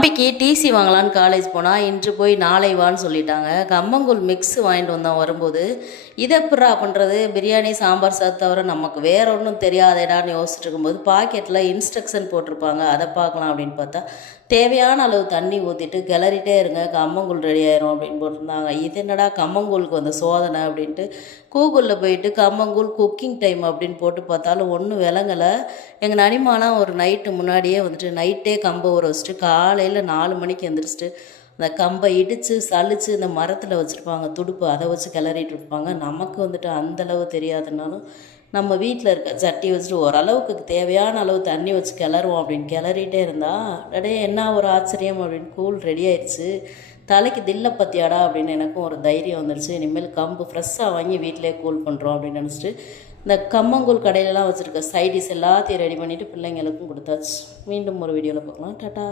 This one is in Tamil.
தம்பிக்கு டிசி வாங்கலான்னு காலேஜ் போனால் இன்று போய் நாளை வான்னு சொல்லிட்டாங்க. கம்மங்கூழ் மிக்ஸ் வாங்கிட்டு வந்தோம் வரும்போது. இதை எப்பட்றா பண்ணுறது, பிரியாணி சாம்பார் சாதம் தவிர நமக்கு வேற ஒன்றும் தெரியாதேடான்னு யோசிச்சுட்டு இருக்கும்போது பாக்கெட்டில் இன்ஸ்ட்ரக்ஷன் போட்டிருப்பாங்க, அதை பார்க்கலாம் அப்படின்னு பார்த்தா தேவையான அளவு தண்ணி ஊற்றிட்டு கிளறிட்டே இருங்க, கம்மங்கூழ் ரெடி ஆயிரும் அப்படின்னு போட்டிருந்தாங்க. இது என்னடா கம்மங்கூழுக்கு வந்த சோதனை அப்படின்ட்டு கூகுளில் போயிட்டு கம்மங்கூழ் குக்கிங் டைம் அப்படின்னு போட்டு பார்த்தாலும் ஒன்றும் விளங்கலை. எங்கள் நனிமாலாம் ஒரு நைட்டு முன்னாடியே வந்துட்டு நைட்டே கம்பை ஊற வச்சுட்டு காலையில் 4 மணிக்கு எழுந்திரிச்சிட்டு அந்த கம்பை இடித்து சலித்து இந்த மரத்தில் வச்சுருப்பாங்க துடுப்பு, அதை வச்சு கிளறிட்டு இருப்பாங்க. நமக்கு வந்துட்டு அந்தளவு தெரியாதுனாலும் நம்ம வீட்டில் இருக்க சட்டி வச்சுட்டு ஓரளவுக்கு தேவையான அளவு தண்ணி வச்சு கிளறுவோம் அப்படின்னு கிளறிட்டே இருந்தால் அடே என்ன ஒரு ஆச்சரியம் அப்படின்னு கூழ் ரெடி ஆயிடுச்சு. தலைக்கு தில்லை பற்றியாடா அப்படின்னு எனக்கும் ஒரு தைரியம் வந்துடுச்சு. இனிமேல் கம்பு ஃப்ரெஷ்ஷாக வாங்கி வீட்டிலே கூழ் பண்ணுறோம் அப்படின்னு நினச்சிட்டு இந்த கம்மங்கூழ் கடையிலலாம் வச்சுருக்க சைடிஸ் எல்லாத்தையும் ரெடி பண்ணிவிட்டு பிள்ளைங்களுக்கும் கொடுத்தாச்சு. மீண்டும் ஒரு வீடியோவில் பார்க்கலாம். டாட்டா.